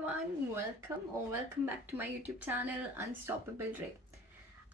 everyone, welcome back to my YouTube channel Unstoppable Ray.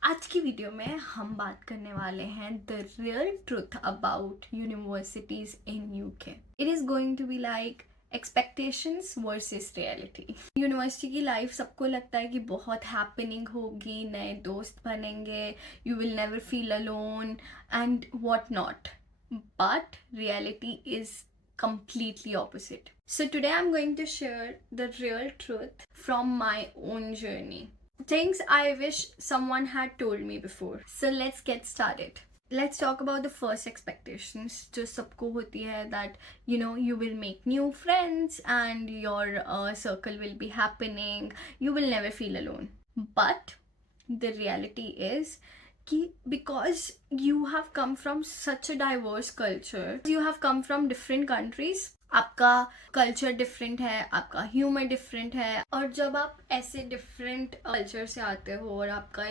आज की video में हम बात करने वाले हैं the real truth about universities in UK. It is going to be like expectations versus reality. University की लाइफ सबको लगता है कि बहुत हैपनिंग होगी, नए दोस्त बनेंगे, you will never feel alone and what not, but reality is completely opposite. So today I'm going to share the real truth from my own journey. Things I wish someone had told me before. So let's get started. Let's talk about the first expectations जो सबको होती है, that you will make new friends and your circle will be happening, you will never feel alone. But the reality is because you have come from such a diverse culture, you have come from different countries, आपका culture different है, आपका humour different है, और जब आप ऐसे different culture से आते हो और आपका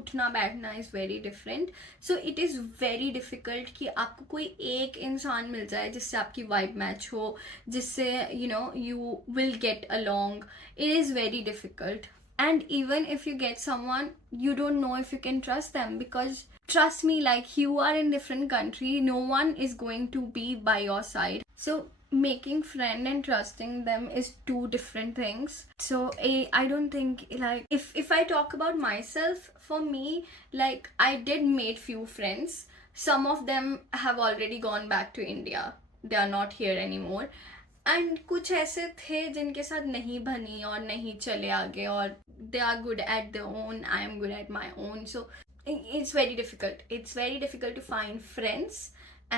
उठना बैठना is very different, so it is very difficult कि आपको कोई एक इंसान मिल जाए जिससे आपकी वाइब मैच हो, जिससे you will get along. It is very difficult. And even if you get someone, you don't know if you can trust them, because trust me, like, you are in different country, no one is going to be by your side. So making friend and trusting them is two different things. So I don't think, like, if I talk about myself, for me, like, I did made few friends. Some of them have already gone back to India, they are not here anymore. And कुछ ऐसे थे जिनके साथ नहीं बनी और नहीं चले आगे, और they are good at their own, I am good at my own. So it's very difficult to find friends,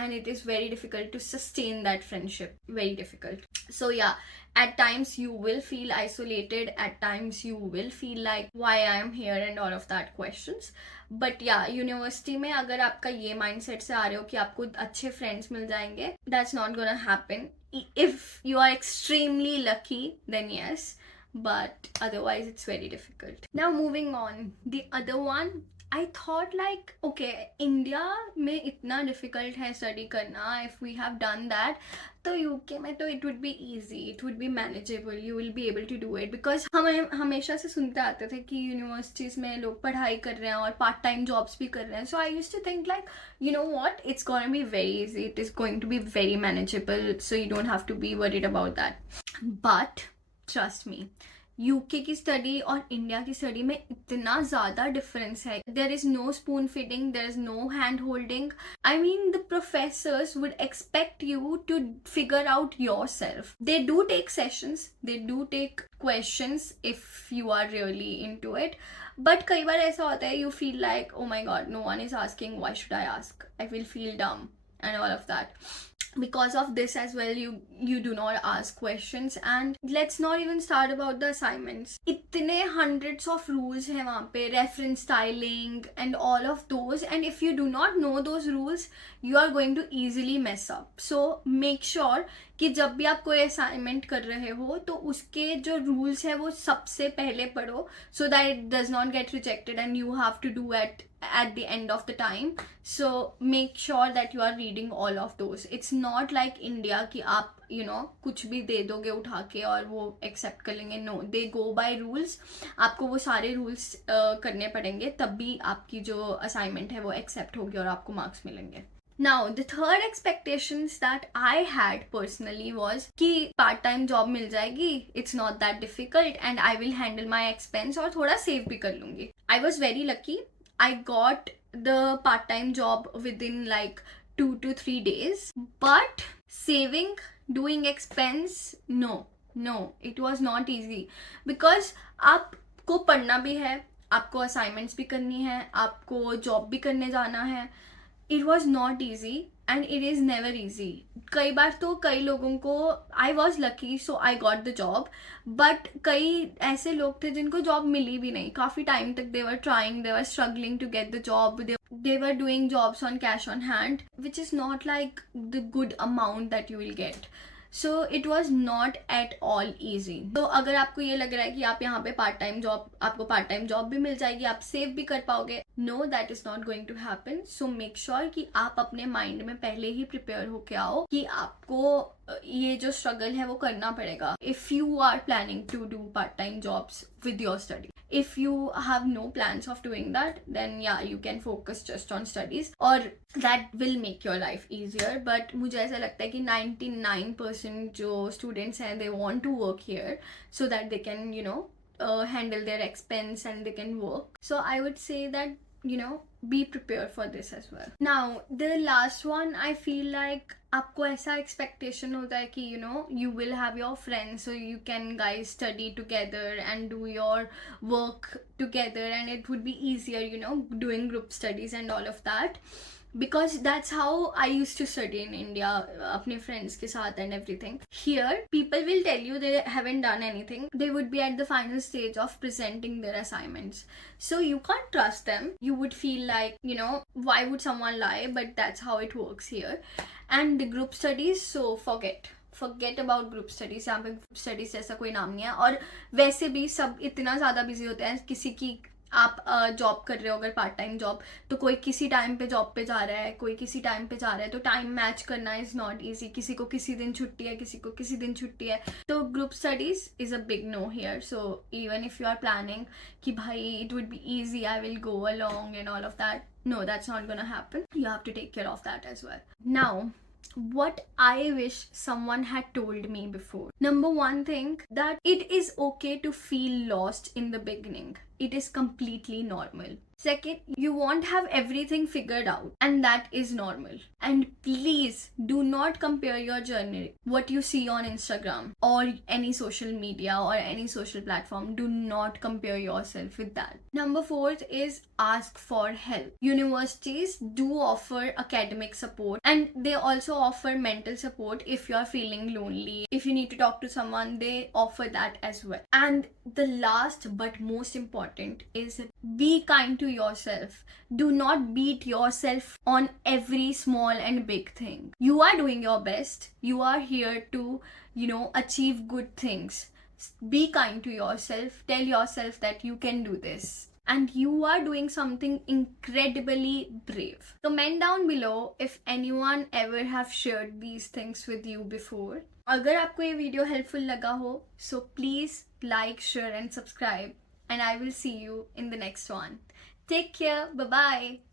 and it is very difficult to sustain that friendship, very difficult. So yeah, at times you will feel isolated, at times you will feel like why I am here and all of that questions. But yeah, university में अगर आपका ये mindset से आ रहे हो कि आपको अच्छे फ्रेंड्स मिल जाएंगे, that's not gonna happen. If you are extremely lucky, then yes, but otherwise it's very difficult. Now moving on, the other one, I thought like, okay, India में इतना difficult है study करना, if we have done that, तो UK में तो it would be easy, it would be manageable, you will be able to do it. Because हम हमेशा से सुनते आते थे कि यूनिवर्सिटीज़ में लोग पढ़ाई कर रहे हैं और पार्ट टाइम जॉब्स भी कर रहे हैं. So I used to think like, you know what, it's going to be very easy, it is going to be very manageable, so you don't have to be worried about that. But trust me, UK की study और India की study में इतना ज़्यादा difference है. There is no spoon feeding, there is no hand holding. I mean, the professors would expect you to figure out yourself. They do take sessions, they do take questions if you are really into it, but कई बार ऐसा होता है, you feel like, oh my God, no one is asking, why should I ask, I will feel डम and all of that. Because of this as well, you do not ask questions. And let's not even start about the assignments. इतने hundreds of rules हैं वहाँ पे, reference styling and all of those, and if you do not know those rules, you are going to easily mess up. So make sure कि जब भी आप कोई assignment कर रहे हो तो उसके जो रूल्स है वो सबसे पहले पढ़ो, so that it does not get rejected and you have to do it at the end of the time. So make sure that you are reading all of those. It's not like India कि आप कुछ भी दे दोगे उठा के और वो accept कर लेंगे. No, they go by rules. आपको वो सारे रूल्स करने पड़ेंगे, तब भी आपकी जो असाइनमेंट है वो एक्सेप्ट होगी और आपको मार्क्स मिलेंगे. Now, the third expectations that I had personally was कि part time job मिल जाएगी, it's not that difficult and I will handle my expense और थोड़ा save भी कर लूँगी. I was very lucky. I got the part-time job within like 2 to 3 days. But saving, doing expense, no, it was not easy. Because आपको पढ़ना भी है, आपको assignments भी करनी है, आपको job भी करने जाना है. It was not easy and it is never easy. कई बार तो कई लोगों को, I was lucky so I got the job, but कई ऐसे लोग थे जिनको जॉब मिली भी नहीं. काफ़ी टाइम तक they were trying, they were struggling to get the job, they were doing jobs on cash on hand, which is not like the good amount that you will get. So it was not at all easy. तो अगर आपको ये लग रहा है कि आप यहाँ पे पार्ट टाइम जॉब, आपको पार्ट टाइम जॉब भी मिल जाएगी, आप सेव भी कर पाओगे, no, that is not going to happen. So make sure कि आप अपने माइंड में पहले ही प्रिपेयर होके आओ कि आपको ये जो स्ट्रगल है वो करना पड़ेगा. If you are planning to do part time jobs with your study. If you have no plans of doing that, then yeah, you can focus just on studies, or that will make your life easier. But मुझे ऐसा लगता है कि 99% जो students हैं, they want to work here so that they can, handle their expense and they can work. So I would say that, be prepared for this as well. Now the last one, I feel like आपको ऐसा expectation होता है कि you will have your friends, so you can guys study together and do your work together, and it would be easier, doing group studies and all of that, because that's how I used to study in India, अपने friends के साथ and everything. Here people will tell you they haven't done anything, they would be at the final stage of presenting their assignments, so you can't trust them. You would feel like, why would someone lie, but that's how it works here. And the group studies, so forget about group studies. यहाँ पे group studies जैसा कोई नाम नहीं है. और वैसे भी सब इतना ज़्यादा बिजी होते हैं, किसी की आप जॉब कर रहे हो अगर पार्ट टाइम जॉब, तो कोई किसी टाइम पे जॉब पे जा रहा है, कोई किसी टाइम पे जा रहा है, तो टाइम मैच करना इज़ नॉट ईजी. किसी को किसी दिन छुट्टी है, किसी को किसी दिन छुट्टी है. तो group studies is a big no here. So even if you are planning कि भाई it would be easy, I will go along and all of that, no, that's not gonna happen. You have to take care of that as well. Now, what I wish someone had told me before. Number one thing, that it is okay to feel lost in the beginning. It is completely normal. Second, you won't have everything figured out, and that is normal. And please do not compare your journey, what you see on Instagram or any social media or any social platform. Do not compare yourself with that. Number fourth is ask for help. Universities do offer academic support, and they also offer mental support if you are feeling lonely. If you need to talk to someone, they offer that as well. And the last but most important is be kind to yourself. Do not beat yourself on every small and big thing. You are doing your best. You are here to, achieve good things. Be kind to yourself. Tell yourself that you can do this. And you are doing something incredibly brave. Comment down below if anyone ever have shared these things with you before. अगर आपको ये video helpful लगा हो, so please like, share and subscribe, and I will see you in the next one. Take care. Bye bye.